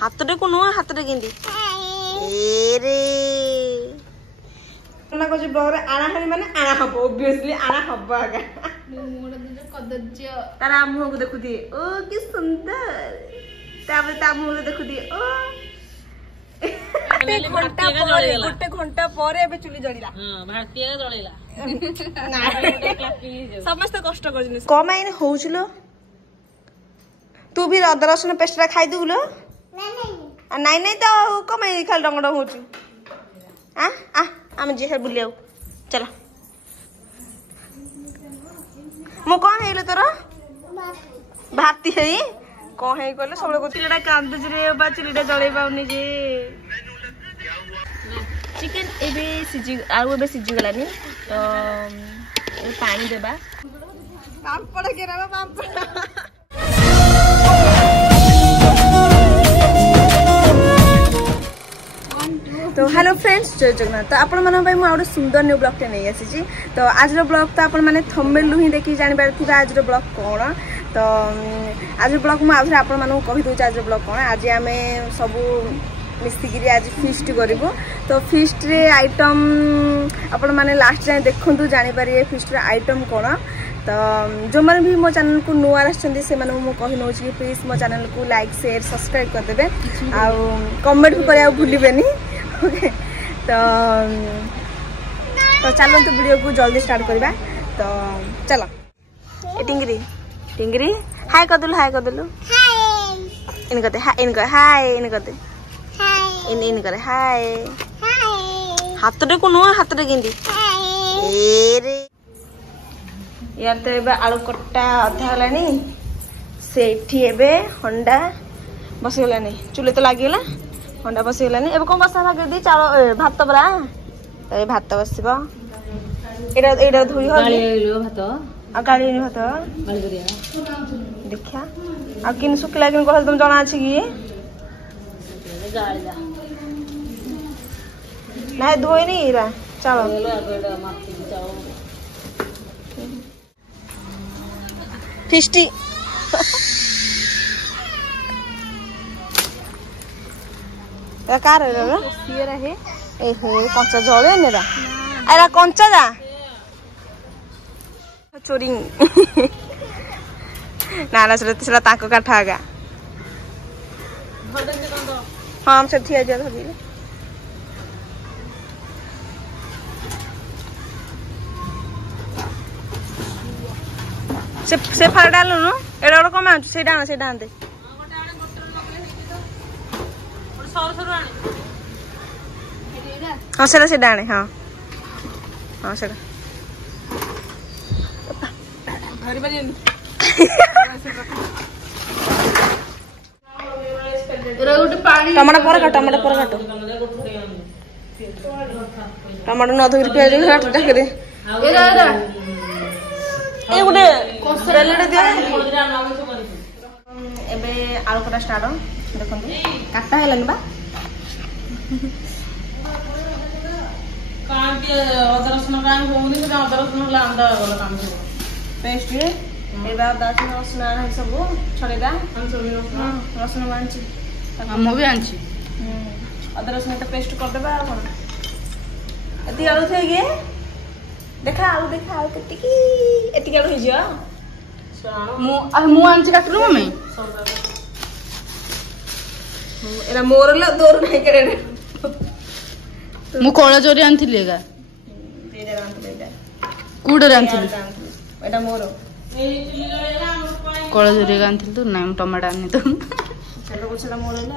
हातटे को नुआ हातटे केंदी एरे ना को ब्लॉग रे आना हनी माने आना हबो ऑब्वियसली आना हबो आगा मोर दे कदज्य तारा मुह को देखु दिए ओ कि सुंदर ताबे ता मुह को देखु दिए ओ गोटे घंटा पर एबे चुली जळिला हां भारतीय जळिला समस्त कष्ट करजिन कमाइन होउछलो तू भी अदर रसुन पेस्टरा खाइ दुलो नहीं नहीं तो कमाइ खाल डंगड होउची आ आ हम जे बुलियाउ चला मो कौन हेलो तोर भारती है कौन है कहले सब लोग चिलडा कांदुज रे बा चिलडा जळै पाउनी जे चिकन एबे सिजी आउ एबे सिजी गलानी तो ए पानी देबा पापड़ केराबा पापड़ तो हेलो फ्रेंड्स जय जगन्नाथ तो आपण मन भाई मु सुंदर न्यू ब्लॉग नहीं आसी तो आज ब्लॉग तो आपण मैंने थंबनेल ही देखी जानी पारे थे आज ब्लॉग कौन तो आज ब्लॉग मुझे आपण मानू कहि दउ आज ब्लॉग कौन आज आम सब मिसिकी आज फीस्ट करूँ तो फीस्ट रे आइटम आपण मैंने लास्ट जाए देखु जानी पारे फीस्ट रे आइटम कौन तो जो मैंने भी मो चैनल को नुआ आसछन्ती से माने मु कहि नउछि कि प्लीज मो चैनल को लाइक शेयर सब्सक्राइब कर देबे आ कमेंट भी करिया भूलिबेनी ओके तो चलो तो वीडियो को जल्दी स्टार्ट करबा तो चलो ए टिंगरी टिंगरी हाय कर दलु हाय इन कहते हाय इन कह हाय इन कहते हाय इन करे हाय हाय हातटे को नुआ हातटे केंदी ए रे यार तो एबे आलू कट्टा अधा हलानी सेठी एबे हंडा बसी गलानी चुले तो लागी गला हंडा बसी गलानी एबे कोन बसा लागे दी चालो भात बरा तो ए भात बसिबो एडा धुई हो गाली लो भात आ गाली नि भात गाली करिया देखा आ किन सुकला किन कहल तुम जाना अछि की गाली जा नहीं धोई नहीं इरा चलो फिस्टी कार है ए हे कंचा जळे नेरा अरे कंचा जा चोरी ना ना सेला ताको काठा आगा हां हम से थिया जा धरी से फार डालु न एडा ओड कम आछु से डान दे हां से डाने हां हां से घरी बनी एरा गुटे पानी टमाटर पर काटो टमाटर न धोरी प्याज काट ढाके एरा ए गुटे सैलेड दिया एबे आलू कटा स्टार्ट देखो काटा हेलानी बा कांटे अदर रसुन काम होउनी से अदर रसुन लांदा वाला काम पेस्ट रे एबा दाची रसुन आना सब छड़ेगा हम सब रसुन मानची हम भी आनची अदर रसुन तो पेस्ट कर देबा कोन एती आलू थे गे देखा आलू केटिकी एती आलू हिजियो मु आनची काटलु मम्मी एरा मोरला दोर नहीं करे मु कोला जोरी आनथिली एगा तेरे आनथिली कुडर आनथिली एटा मोरो कोला जोरी आनथिली तो ना टमाटर आनी तो चलो कुछ ला मोरो ले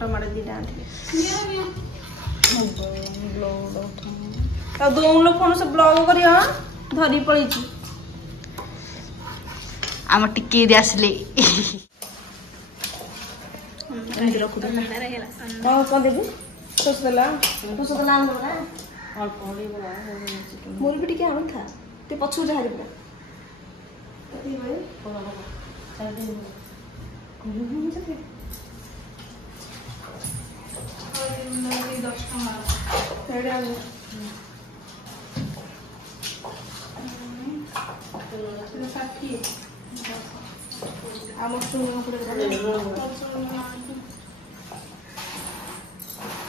टमाटर दीटा आनथिली तो दो लोग फोन से ब्लॉग करियो धरी पड़ी छी आम टिके दे आसले कौन देबू सोच देला आन बरा अल्प होली बरा मोर भी टिके आन था ते पछु जा हरि बरा कति भाई कोला चल दे कोन जके और 10 टका एडा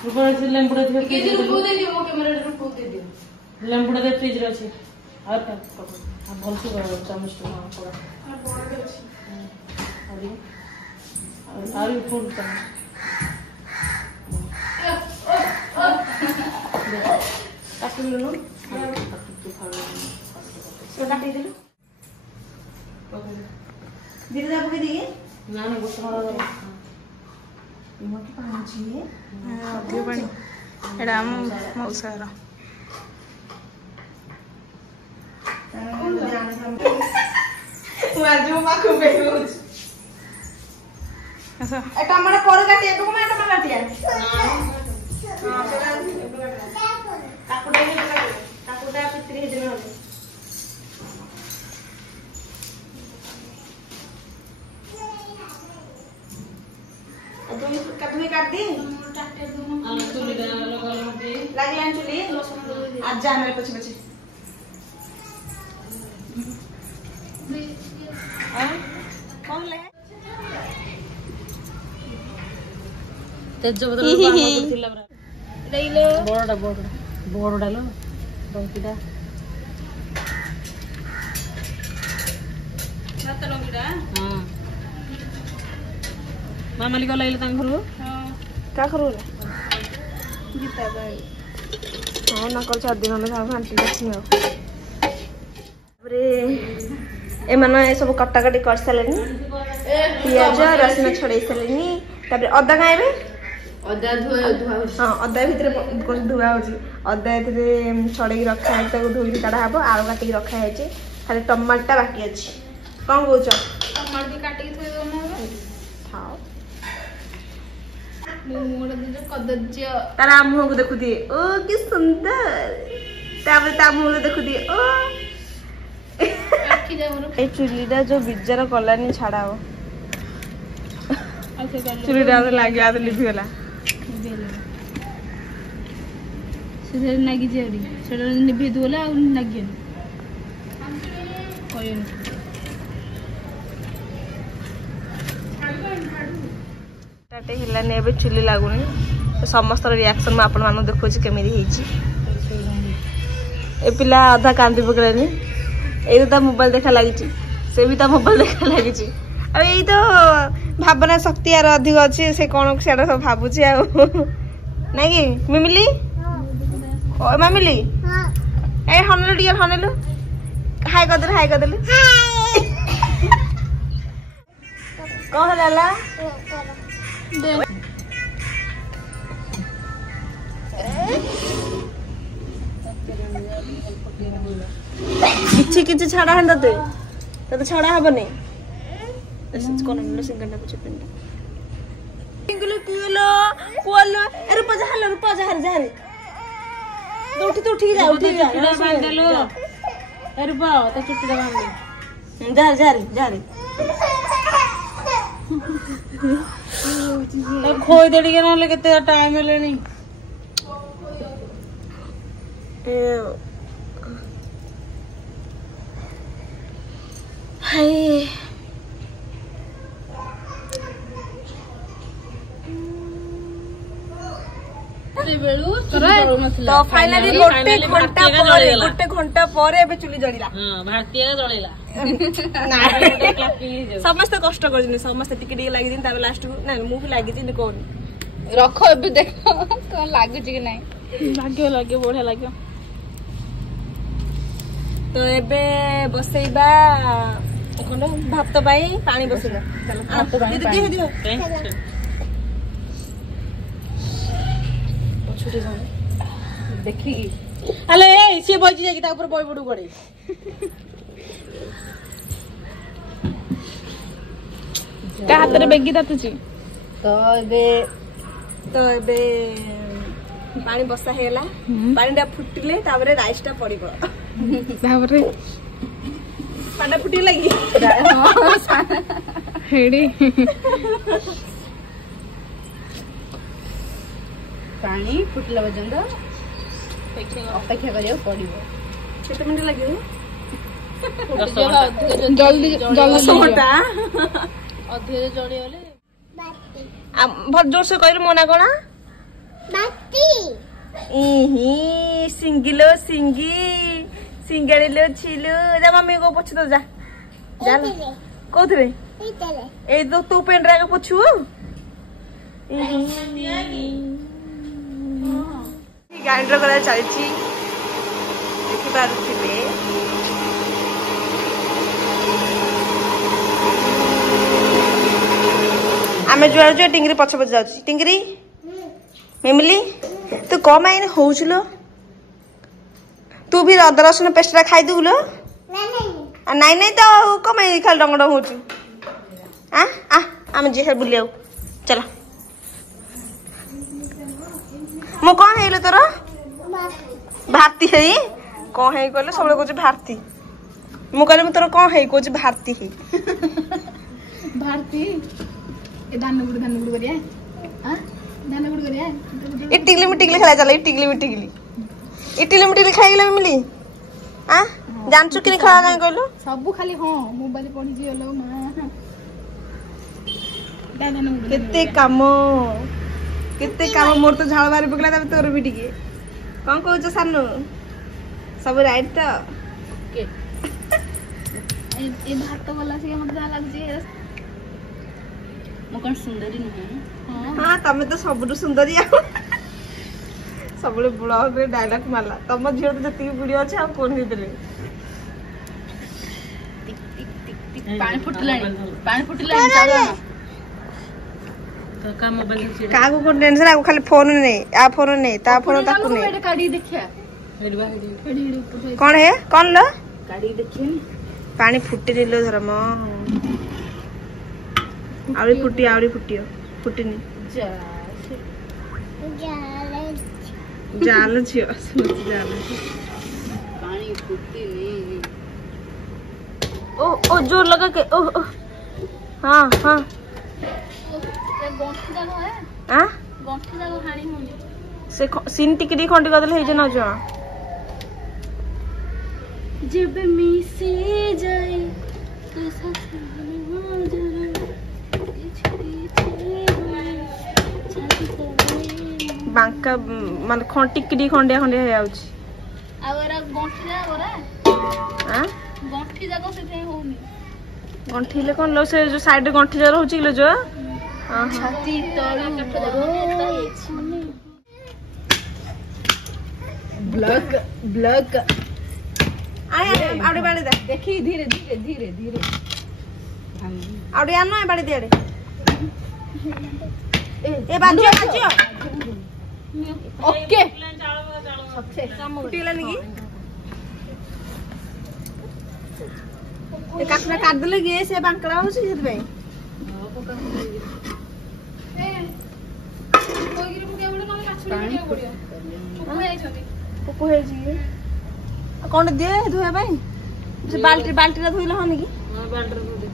ऊपर से लेंबुड़ा दे के जी रुपो दे दियो मो कैमरा रुपो दे दियो लेंबुड़ा दे फ्रिज रे अछि और का अब भल से चामच तो हां पड़ा और बोर्ड अछि और फूड का काटी लो सो काटी दे धीरे जा पके दिए ना ना गोसा वाला मोटी पानी चाहिए हां अधिक पानी एडा हम मौसारा वाजो माखु बेहुच अच्छा ए टमाटर पर काटी ए टमाटर काटिया हां पहला काकुटा पितरी हे दिन तुम्हें काट दी चुली लगा दे लागलान चुली आज जा मेरे पछे पछे कौन ले तेज बदल देइलो बोरडा लो डंकीडा भात लंगीडा हां मामाली को लाइले तां घरु का करू गीता भाई हां ना कल 4 दिन होला घंटी देखनी हो रे ए माने ए सब कट्टा कटी कर सलेनी पियाज रसुन छड़े सलेनी तबरे अदा खाइबे अदा धुआ हां अदा भितरे कुछ धुआ होची अदा इतरे छड़े रखा है ताको धोई काढा हबो आलू काटी रखा है छी खाली टमाटर बाकी अछि कोन गोच टमाटर भी काटी के थोई दोना खाओ मोड़ दे जो कदज्य तारा मुंह को देखु दिए ओ कि सुंदर ताबरे ता मुंह को देखु दिए ओ आखी जा मोर ए चुलीटा जो बिजार कलानी छाड़ाओ आसे कर चुलीटा लागे आ लिभि गला से नागी जेडी सेडा निभि दोला आ नागियन कोयन टाटे हिलानी एबे चुली लागुनी समस्त रिएक्शन में आपण मानु देखो छी केमिति हेची ए पिला आधा कांदी पकड़ानी ए तो मोबाइल देखा लगी से भी तो मोबाइल देखा लगी अब यही तो भावना शक्ति यार अधिक अच्छी से कौन से सब भावुची आ नहीं कि मिमिली ओ मामिली ए हनलु डियर हनलु हाय कर दे कौन लाला दे किछि किछि छाड़ा हन तते तते छाड़ा हबनी कोन लो सिंगल को चिपिन सिंगल किलो कोलो ए रुपा जा रे तो उठी जा बांध देलो ए रुपा त चुट्टी बांध दे जा रे खोई देड़ी के ना केते टाइम हेलेनी हाय तो फाइनली गोटे घंटा पर एबे चुली जळिला हां भारतीय जळेला समस्त कष्ट करजिनी समस्त टिके टिके लागि दिन ताबे लास्ट ना मु भी लागि दिन कोन रखो एबे देखो तो लागु छी कि नहीं लाग्यो बढ़िया लाग्यो तो एबे बसैबा कोन भात पाई पानी बसैबा चलो भात पाई दियो छुटे जाओ देखी अले ए से बजी जाकी ता ऊपर बय बडू गडे का हाथ रे बेगी दातुची तो एबे पानी बसा हेला पानी टा फुटिले ताबरे राइस टा पड़िबो ताबरे पानी फुटी लगी हेडी पानी फुटला पर्यंत अपेक्षा करियो पड़िबो केते मिनिट लागियो जल्दी मोटा अधिक जड़ी होले बहुत जोर से कहले मोना कोना सिंगिलो सिंगी सिंगाड़िलो छिलो जा मम्मी को पोछ दो जा जा कोथरे ए तू पेन रा पोछू ग्राइंडर करा चलछि देखि पारुथिबे आमे जुआर जो टिंगरी पछ पछ जाउछि टिंगरी मिमिली तू कम आइन होउछलो तू भी अदरक रसुण पेस्ट रा खाइ दुलो नहीं नहीं तो कम आई खाल डंगड होउछु आ आ आमे जे बुलियाउ चलो मो कौन है तोर भारती है कौन है कहले सब कहूँ भारती मु कहले तोर कौन है कहूँ भारती है भारती ए धान गुड़ करिया हां धान गुड़ करिया इटिगली मिटिगली खेला चला इटिगली मिटिगली खाइ गेले मिली हां जानछु कि खा काई कहलु सब खाली हां मोबाइल पढी जी लो मां केते काम मोर तो झाड़ बारी पकला तब तोर भी टिके कौन कहू सानू सब राइट तो ए भात वाला से हमर जा लाग जे मो कौन सुंदरी नहीं हां तमे तो सबुठ सुंदरी सब ब्लॉग रे डायलॉग मारला तम झियो तो जति वीडियो अछि आ कोन हितरे पानी फुटलानी चालो तो का मोबाइल से का को टेंशन आ खाली फोन नहीं आ फोन नहीं ता फोन ताकू नहीं एड काडी देखिया हेडबा एडी कौन है कौन लो काडी देखिए पानी फुटी दिलो धर्म आवड़ी फुटियो फुटिनी जाल छियो जाल पानी फुटिनी ओ जोर लगा के ओ हां हां गंठी जागो है हां गंठी जागो हानी होनी से सीन टिकरी खंडी कदल हे जे न जो जब मिसे जाए तो ससुर हो जाए बांका माने टिकरी खंडिया खंडिया हे आउची आगरा गंठी जागो रे हां गंठी जागो से होनी गंठी ले कोन लो से जो साइड रे गंठी जा रहउची लो जो हां छाती तळु ब्लॉक आए आवड़ी बाड़ी दे देखी धीरे आवड़ी आनो है बाड़ी दे ए बाजियो ओके फुटीला निकी ए काटना काट देले गे से बांकला होसी सेत भाई पोको हे जी कौन दे धोया भाई से बाल्टी रा धोइला हनी की हां बाल्टी रा धो दे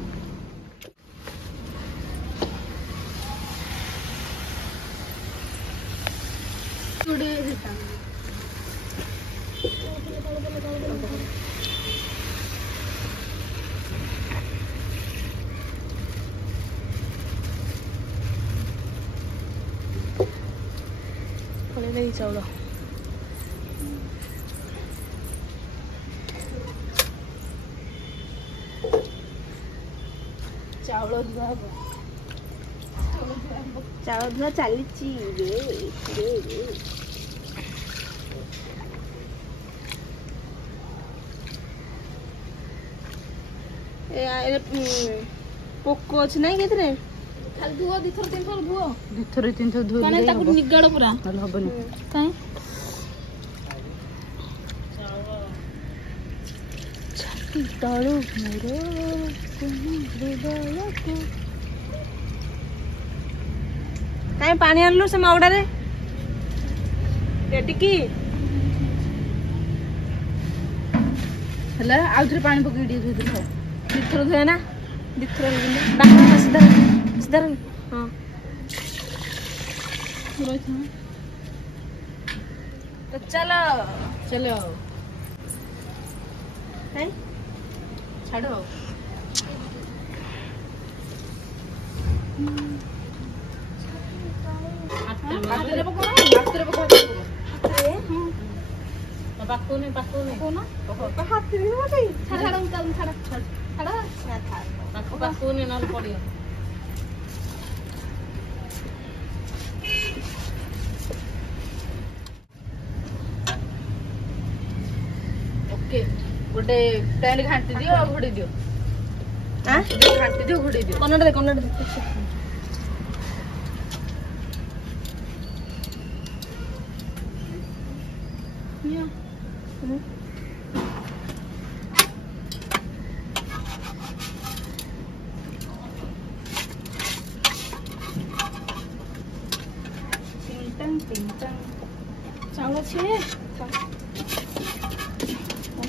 पड़े नहीं चावल चावल धुआ चली पोको अच्छे ना के खाली धुओ दिथर तीन थर धुओ तीन थर धुओ माने ताकू निगाड़ पूरा नल हबनी काई छाती तळु मोरो हृदय को काई पानी आनलु से माउडा रे टिकी हला आउथरे पानी पकई दे धुई दे दिथर धोए ना दिथर बांका सीधा सीधा हां तो चलो हैं छाड़ो हाथ ले पकड़ो ହାତରେ ପକା ପାକୁନି କହୁନ ହାତରେ ପକେଇ ଛାଡ ପାକୁନି ନହେଲେ ପଡିବ। ଓକେ ଗୋଟେ ପ୍ୟାନ୍ ଘାଣ୍ଟି ଦିଅ ଆଉ ଘୋଡେଇ ଦିଅ। ଘାଣ୍ଟି ଦିଅ ଘୋଡେଇ ଦିଅ। କନ୍ନଡ଼ ଦେ ଚାଉଳ ଅଛି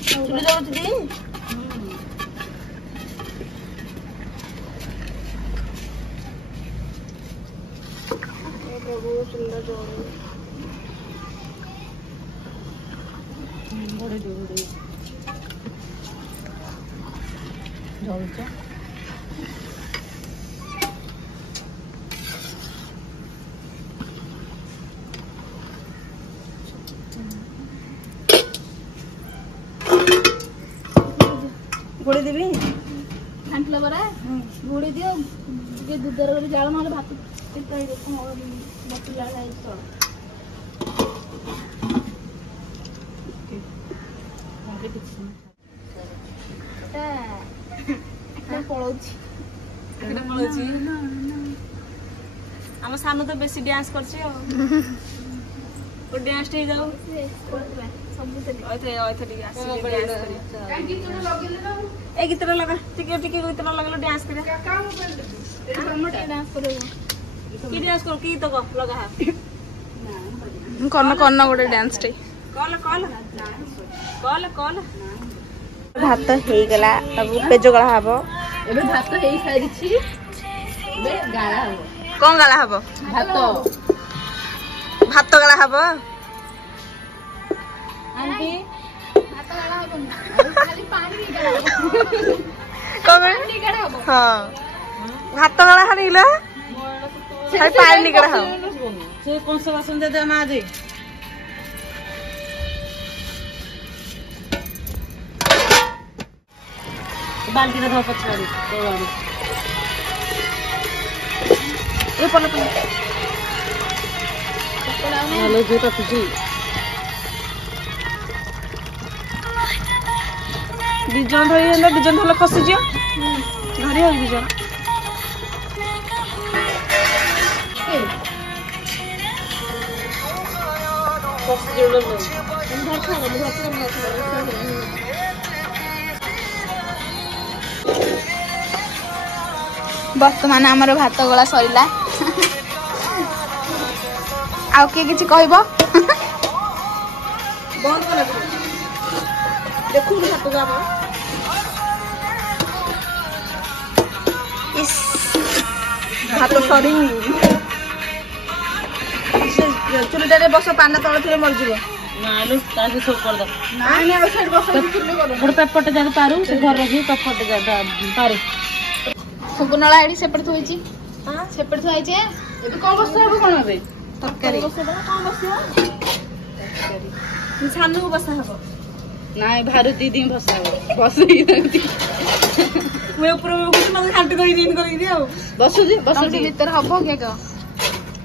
ଚୁଲି ଯାଉଛି ଦି ପ୍ରଭୁ ଚୁଲିଟା ଜଳୁନି। ଘୋଡେଇ ଦିଅ ଜଳୁଛ। ଘୋଡେଇ ଦେବି ଘାଣ୍ଟିଲା ପରେ ଘୋଡେଇ ଦିଅ ଟିକେ ଦୁଧର ବି ଜାଳ ନହେଲେ ଭାତ ବତୁରିଲା ହେଇଛି ତଳ। ପଳଉଛି ଆମ ସାନ ତ ବେଶୀ ଡ୍ୟାନ୍ସ କରୁଛି ଆଉ ଡ୍ୟାନ୍ସ ହେଇଯାଉ ଏ ଗୀତଟା ଲଗା ଟିକେ ଟିକେ ଗୀତଟା ଲଗେଇଲେ ଡ୍ୟାନ୍ସ କରିବା କି ଡ୍ୟାନ୍ସ କର କି ତ ଲଗା କର୍ଣ୍ଣ ଗୋଟେ ଡ୍ୟାନ୍ସ ଟେ ଭାତ ହେଇଗଲା ତାକୁ ପେଜ ଗଳା ହବ। ଏବେ ଭାତ ହେଇସାରିଛି ଏବେ ଗାଳା ହବ। କଣ ଗାଳା ହବ? ଭାତ ଗାଳା ହବ। ଆଣ୍ଟି ଭାତ ଗାଳା ହବନି ଖାଲି ପାଣି ଗାଳା ହବ। ପାଣି ଗାଳା ହବ। ହଁ ଭାତ ଗାଳା ହାଣିଲା ଖାଲି ପାଣି ନିଗାड़ा ହବ। ସେ କଂସ ବାସନ ଦେ ମା ଦେ ବାଲ୍ଟିରେ ଧର ପଛଆଡୁ ତଳଆଡୁ ନହେଲେ ଯୋଉ ତାକୁଛି ଦି ଜଣ ଧରି ହେଲେ ଖସିଯିବ ଧରି ହବ ଦି ଜଣ। ବର୍ତ୍ତମାନ ଆମର ଭାତ ଗଳା ସରିଲା। ଆଉ କିଏ କିଛି କହିବ? ବନ୍ଦ କର ଦେଖୁନି ଭାତ ଯାବ ଭାତ ସରିନି। ଚୁଲିଟାରେ ବସ ପାନ ତଳ ଥିଲେ ମରିଯିବ। ନାଇଁଲୁ ତାକୁ ସବୁ କରିଦବ। ନାଇଁ ଆଉ ସାଇଡ୍ ବସ ଗୋଟେ ପେପରଟେ ଯାକ ପାରୁ ସେ ଘର ରଖି ପେପରଟେ ପାରୁ ଫୁଗୁନଳା ଏଠି ସେପଟେ ଥୋଇଛି ସେପଟେ ଥୋଇଛି। ଏବେ କଣ ବସ୍ତା ହବ କଣ ଏବେ ତରକାରୀ ସାନକୁ ବସା ହବ। ନାଇଁ ଭାରୁ ଦି ଦିନ ବସା ହବ ବସେଇ ମୁଁ ଉପରେ ମତେ ଘାଣ୍ଟି କରିକି କରିକି ଆଉ ବସୁଛି ବସୁଛି ଭିତରେ ହବ କି ଆଗ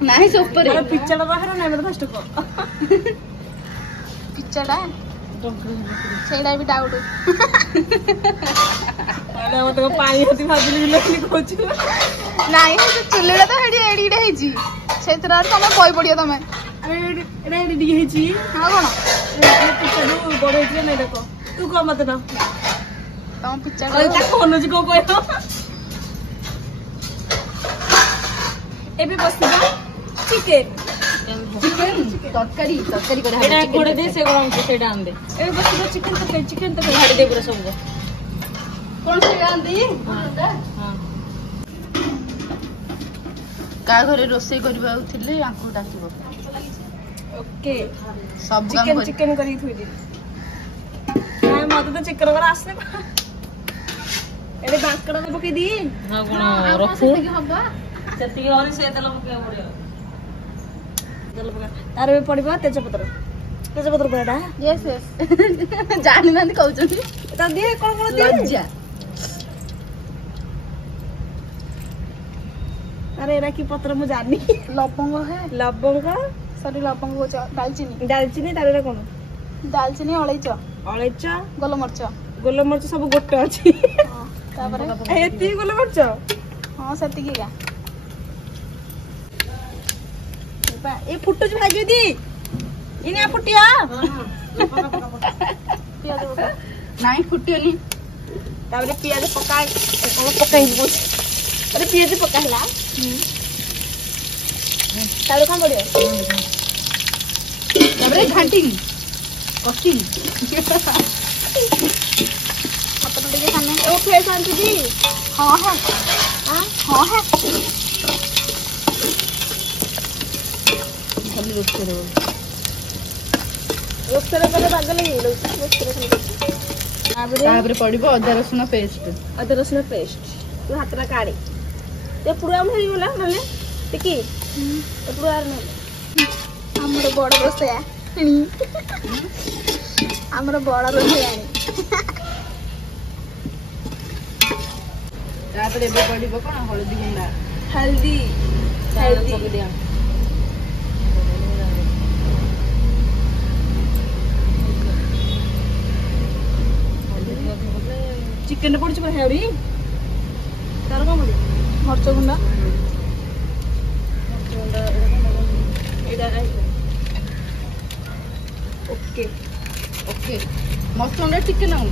ନାହିଁ ସେ ଉପରେ ପିଚାଟା ବାହାର ନାଇଁ ମତେ ଫାଷ୍ଟ କହ ପିଚାଟା ସେଇଟା ବି ଡାଉଟ୍। ମତେ ପାଣି ହତି ଭାବିଲି କହୁଛୁ ନାଇଁ ଚୁଲିଟା ତ ସେଠି ଏଡିଟେ ହେଇଛି ସେଇଥିରେ ତମେ ବହି ପଡିବ ତମେ। ଏଇଟା ଟିକେ ହେଇଛି ଆଉ କଣ ପିଚାଠୁ ବଡ ହେଇଛି ନାଇଁ ଦେଖ ତୁ କହ ମତେ ନା ତମ ପିଚା ଅନୁଛି କଣ କହିବ। ଏବେ ବସିବା ଚିକେନ ତରକାରୀ ଏଇଟା ଘୋଡେଇ ଦେ ସେ ଗରମ ସେଇଟା ଆଣିଦେ। ଏବେ ବସିବା ଚିକେନ ତରକାରୀ ଛାଡି ଦେ ପୁରା ସବୁ କଣ ସେଇଟା ଆନ୍ତି କାହା ଘରେ ରୋଷେଇ କରିବାକୁ ଥିଲେ ଆଙ୍କୁ ଡାକିବ। ଓକେ ସବୁ ଚିକେନ କରିକି ଥୋଇଦେବି। ନାଇଁ ମତେ ତ ଚିକେନ କରା ଆସେ ଏଠି ବାଙ୍କଡା ପକେଇ ଦିଏ କଣ ରଖୁ ସେତିକି ହରି ସେ ତେଲ ପକେଇବାକୁ ପଡିବ। तार भी पड़ो तेजपत्र तेजपत्र पड़ा यस यस जानी ना कहउछन ता दिए कोन कोन दिए लज्जा अरे एरा की पत्र मु जानी लवंग है लवंग सॉरी लवंग को दालचीनी तार कोन दालचीनी अलैच अलैच गोलमर्च सब गोटे अछि तापरे एती गोलमर्च हां सती की गा ए फुटो जो भाजी दी इने फुटिया पियाज पका नहीं फुटियोनी ताबरे पियाज पकाई पकाई बुझ अरे पियाज पकाइला ताबरे कोन पड़ियो ताबरे घाटी कष्टी अपन देखे खाने ओ फ्रेश आंटी दी हां है हां है रोस्टर करे बाग लगी रोस्टर ताबरे पड़िबो अदा रसुन पेस्ट तू हातरा काढे ते पुरा हेई गेला नले टिकी ते पुरा न हमर बड़ रोसया हमर बड़ रोसया ताबरे बे पड़िबो कोन हल्दी गुंडा हल्दी पके दिया चिकन पड़छ पर हेउरी तार कोन पड़ी मरच गुंडा एडा ओके ओके मरच गुंडा चिकन आउ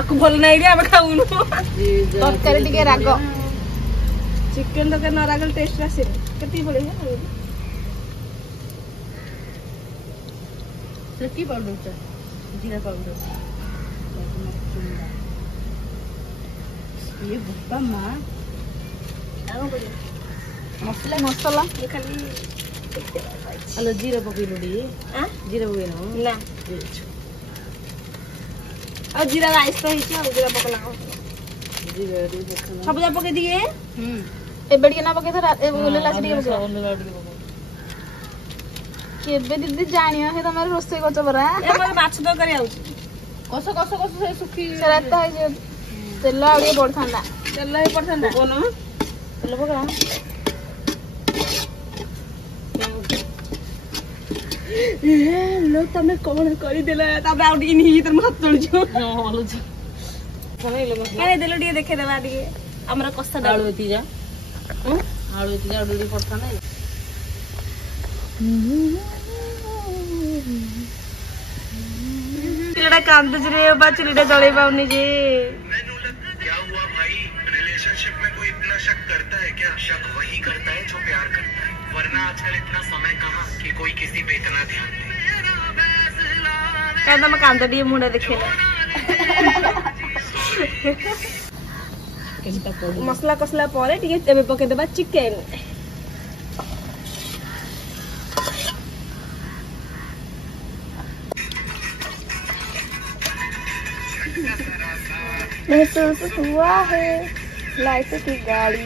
आकु भल नै रे हम खाउनु तरकारी टिके राग चिकन तो के न रागल टेस्ट आसे कति पड़े है की पाउडर जीरा पाउडर ये बुप्पा माँ मसाला ये खाली हेलो जीरा पकईलु जीरा पकईन ना और जीरा राइस तो हिच और जीरा पकला सब जा पके दिए ए बेडिया ना पके था ए बोले लास्ट टिके पके केबे दीदी जानियो हे तमरे रोसे कोच बरा ए मोर माछ तो करी आउछ कस से सुखी सरात है जे तेल आड़े पड़थांडा तेल ही पड़थांडा कोन तेल पकड़ा ए लो तमे कोन करी देला तबे आउ इन ही तर मत चढ़ जो हलो छ समय ले मत काहे देलो डी देखे देबा डी हमरा कष्ट डालू होती जा आलू होती जा डुडी पड़था नै चिलड़ा कांद जरे बा चिलड़ा जळे पाउनी जे क्या हुआ भाई रिलेशनशिप में कोई इतना शक करता है क्या शक वही करता है जो प्यार करता है वरना आजकल इतना समय कहाँ कि कोई किसी पे इतना ध्यान दे कांदा में कांदा डी मुंडा देखे मसला कसला परे ठीक है एबे पके देबा चिकन महसूस हुआ है लाइट की गाड़ी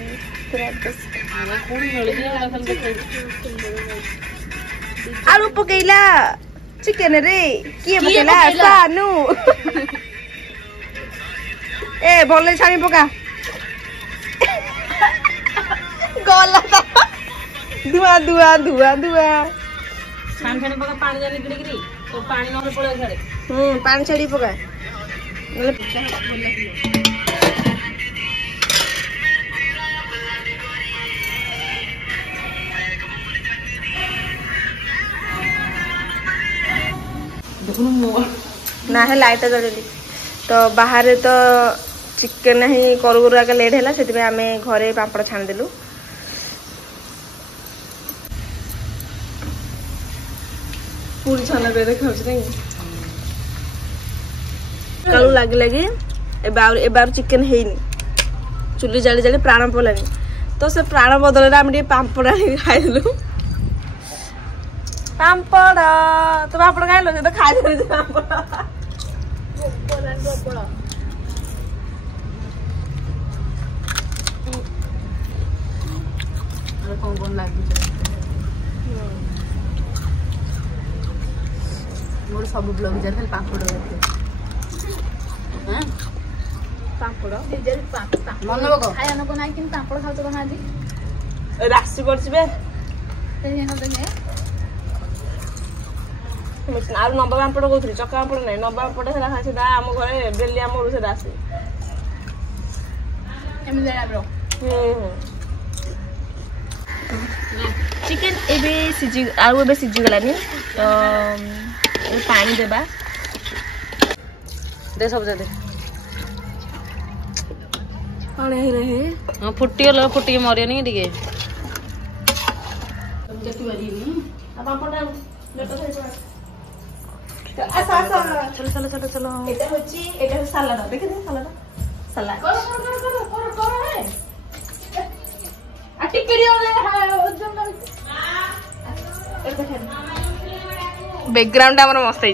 आलू पकेला चिकन रे किए पकेला सानू ए भले छानी पका गला धुआ धुआ धुआ धुआ छान छानी पका पानी जाने गिड़ी तो पानी न पड़े घरे पानी छाड़ी पका ना है लाइट जड़ेली तो बाहर तो चिकन ही करू करू आगे लेट है से आम घरे पापड़ छाणीदेलु पूरी छाना बेरे खाऊ नहीं कालू लगे लगे एबार चिकन हेनी चुली जाली जाली प्राण पड़ानी तो से प्राण बदल आम पापड़ आनी खाईदेलु पापड़ तो पापड़ खाइल तो खाई पापड़ कौन कौन लगे मोर सब ब्लॉग जा खाली पापड़ हां पापड़ निजे मन बको खाया न को नाही कि पापड़ खाउ तो बना दी राशि पड़छ बे ते न दे আর নবা পাম্পড় কইছিলি চকা পাম্পড় নাই নবা পাম্পড় হেলা খাইছে দা ଆମ ঘরে ডেলি ଆମ রুসে রাশি এমনি দেয়া ব্রো चिकेन एबे सिझी आलू एबे सिझी गलानी तो पानी देबा दे सब दे पानी ही रहे हां फुटी के मरियो नहीं टिके जति वाली नी अब पापड़ लेट થઈ যাবে तो आसा चलो এটা হচ্ছে সালাড দেখে দে সালাড कर है आ टिकड़ी हो बैकग्राउंड हमर मस्त है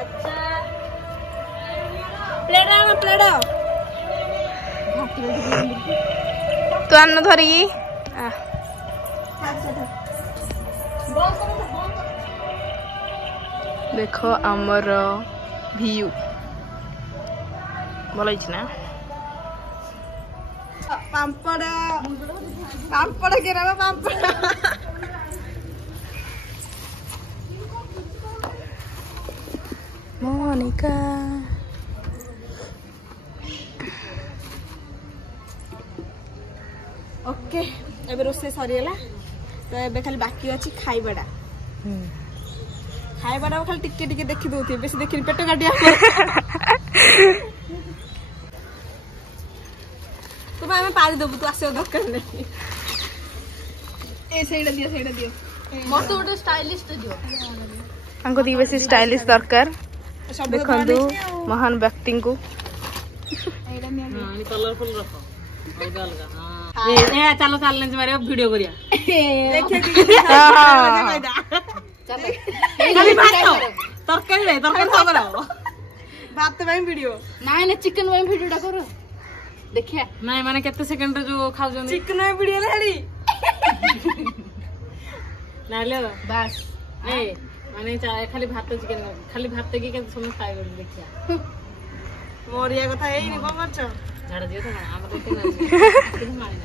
अच्छा प्लेट तो अन्न धरी देखो हमर व्यू भल ना पापड़ गिरा पापड़ मोनिका ओके एबे रोसे सरीला तो एबे खाली बाकी अछि खाइबाडा खाइबाडा खाली टिके टिके देखि दोथि बेसी देखि पेट गाडिया तो मैं पारी देबु तू आसे दरकार नहीं ए सेडा दियो मत ओटे स्टाइलिस्ट दियो हमको दी बेसी स्टाइलिश दरकार देखंदु महान व्यक्ति को हां कलरफुल रखो अलग अलग हां ए चलो चैलेंज मारे वीडियो करिया देखिए चलो खाली भात तरकारी सब रहो भात में वीडियो नाइ ना चिकन में वीडियोटा करो देखिया नहीं माने केते सेकंड रे जो खाउ जन चिकन में वीडियो लेडी ना ले बस ए माने खाली भात चिकन खाली भात के केते समय खाइ गल देखिया मोरिया कथा एई नि कोन करछ झाड़ दियो तो हम तो के माने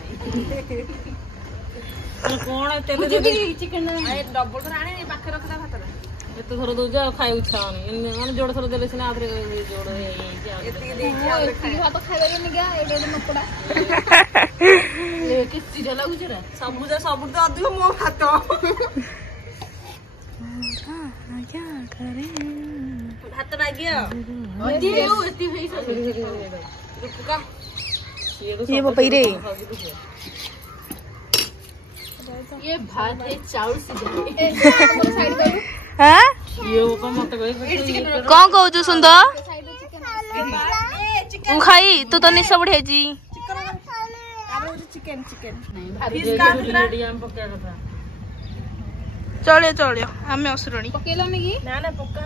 नहीं कोन तेल दे चिकन ए डबल तो राणी पाखे रखला भातरा एते थोर दो जा खाइ इच्छा होनी माने जोड़ थोर देले सिना आधरे जोड़ ए एती देई भात खाइबा नि गा एडे मकड़ा ले के चीज लागु छ रे सब तो अधिक मो भात क्या करे भात मागियो एती होई छ ये वो पईरे ये भात है चावल से साइड कर हां ये वो मत कह कौन कहू जो सुंदर तू खाई तू तो नहीं सब बढ़े जी चिकन नहीं चलियो हमें असुरणी पकेलो नि की ना पक्का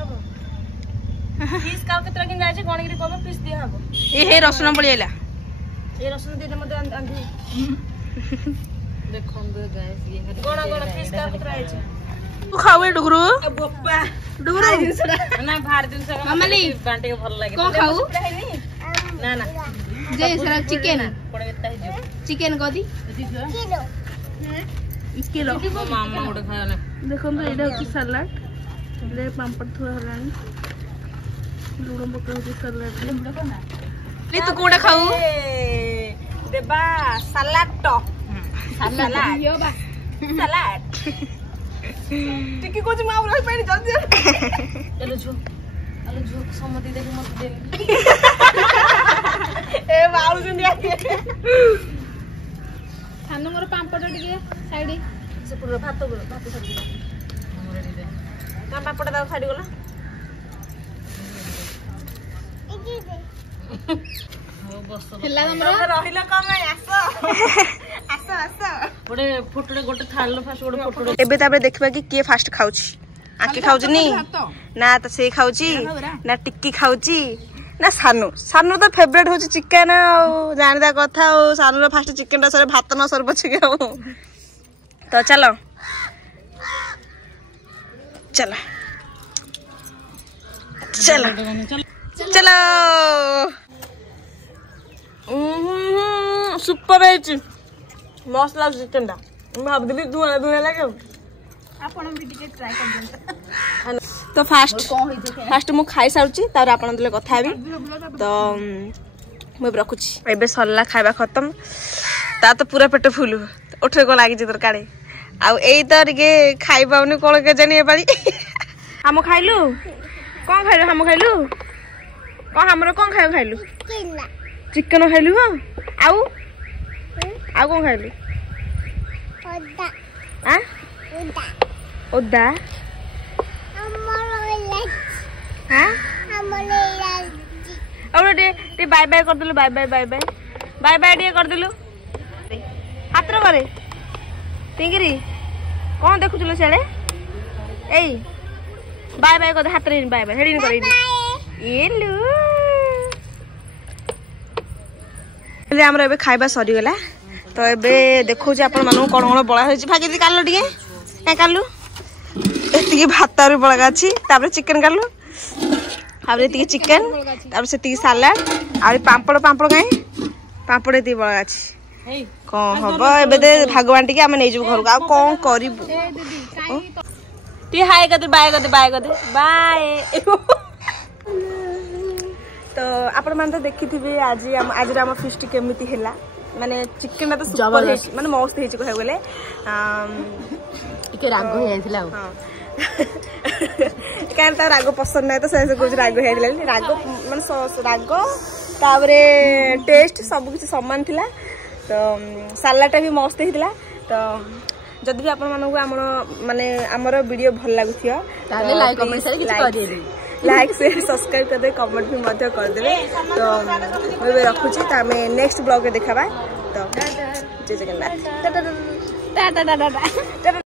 हम पीस का केतरा किन जाय छै कोन गिरी कोन पीस दिया हबो ए हे रसुन बळियाला ए रसुन देले मते आंधी देखो गाइस ये कोन पीस का केतरा आइ छै तू खावे डुगरू बप्पा डुगरू ना भार दिन से मामली बांटे के भल लागे को खाऊ ना जे सरा चिकन पड़े एता ही जो चिकन कदी किलो मामा गोटे खाया ना देखो तो एटा होची सलाड ले पापड़ थोड़ा हलानी लूण पका होची सलाड ले तू कोडा खाऊ देबा सलाड तो सलाड यो बा सलाड टिकी कोची मावरा पेनी जल्दी चलो जो सम्मति देखि मत दे ए बाळू जंदिया सानो मोर पापड़ टिके साइड से पूरा भात साइड का पापड़ दा साइड गला हेला हमरा रहिला कम आसो गोटे फोटोडे गोटे थाल फास्ट गोटे फोटोडे एबे ताबे देखबा कि के फास्ट खाउची आके खाउची नी ना तो से खाउची ना टिक्की खाउची ना सानू तो फेवरेट होची चिकन जानिदा कथा सानू फास्ट चिकन ता सरे भात न सर पछे तो चलो चलो चलो चलो सुपर है मस्त लाग चिकन टा भाभी धुआ धुआ लगे आपण भी टिके ट्राई कर तो फास्ट मु खाई सारूची तार आपण दले कथा हेबी तो मैं रखुची एबे सरला खाइबा खत्म ता तो पूरा पेट फुल उठे को लागी जे तरकाड़े आ एई तो टिके खाइ पाउनी कोन के जानी ए बारी हम खाइलु कोन खाइलु हम खाइलु कोन हमरो कोन खाइलु चिकन खाइलु आउ आउ कोन खाइलु ओदा आ ओदा हाँ और टे बाय बाय कर दिलु bye bye bye bye bye bye टे कर दिलु हाथ रो करे टिंगरी कौन देखु चलो सेड़े एई बाय बाय कर हाथ रे बाय बाय हेडी करे एलु ले हमरा एबे खाइबा सरी गेला तो एबे देखौ जे आपण मानु कोन कोन बळा होई भागी दी कालो टिके का कालु एतिकी भात रे बळा अछि तापर चिकन कालु आबे एतिकी चिकन तापर सेतिकी सलाड आ पापड़ पापड़ काई पापड़ एति बळा अछि कोन हबो एबे दे भगवान टिके हम नै जब घर आ कोन करिबु ती हाय कर दे बाय कर दे बाय कर दे बाय तो आपण मान तो देखिथिबे आज हम फिस्ट केमिति हैला माने चिकन तो सुपर है माने मस्त है कह गेले टिके राग हो जाइथिला हां कान त राग पसंद नै तो से कुछ राग है राग माने राग ताबरे टेस्ट सब कुछ समान थिला तो सलाडटा भी मस्त हितला तो जदि भी आपण मानू माने हमर वीडियो भल लागुथियो ताले लाइक कमेंट से किछ कर दे लाइक शेयर सब्सक्राइब कर दे कमेंट भी मध्य कर देबे तो मैं रखुची त हमें नेक्स्ट ब्लॉग में देखाबा तो जय जगन्नाथ टाटा टाटा टाटा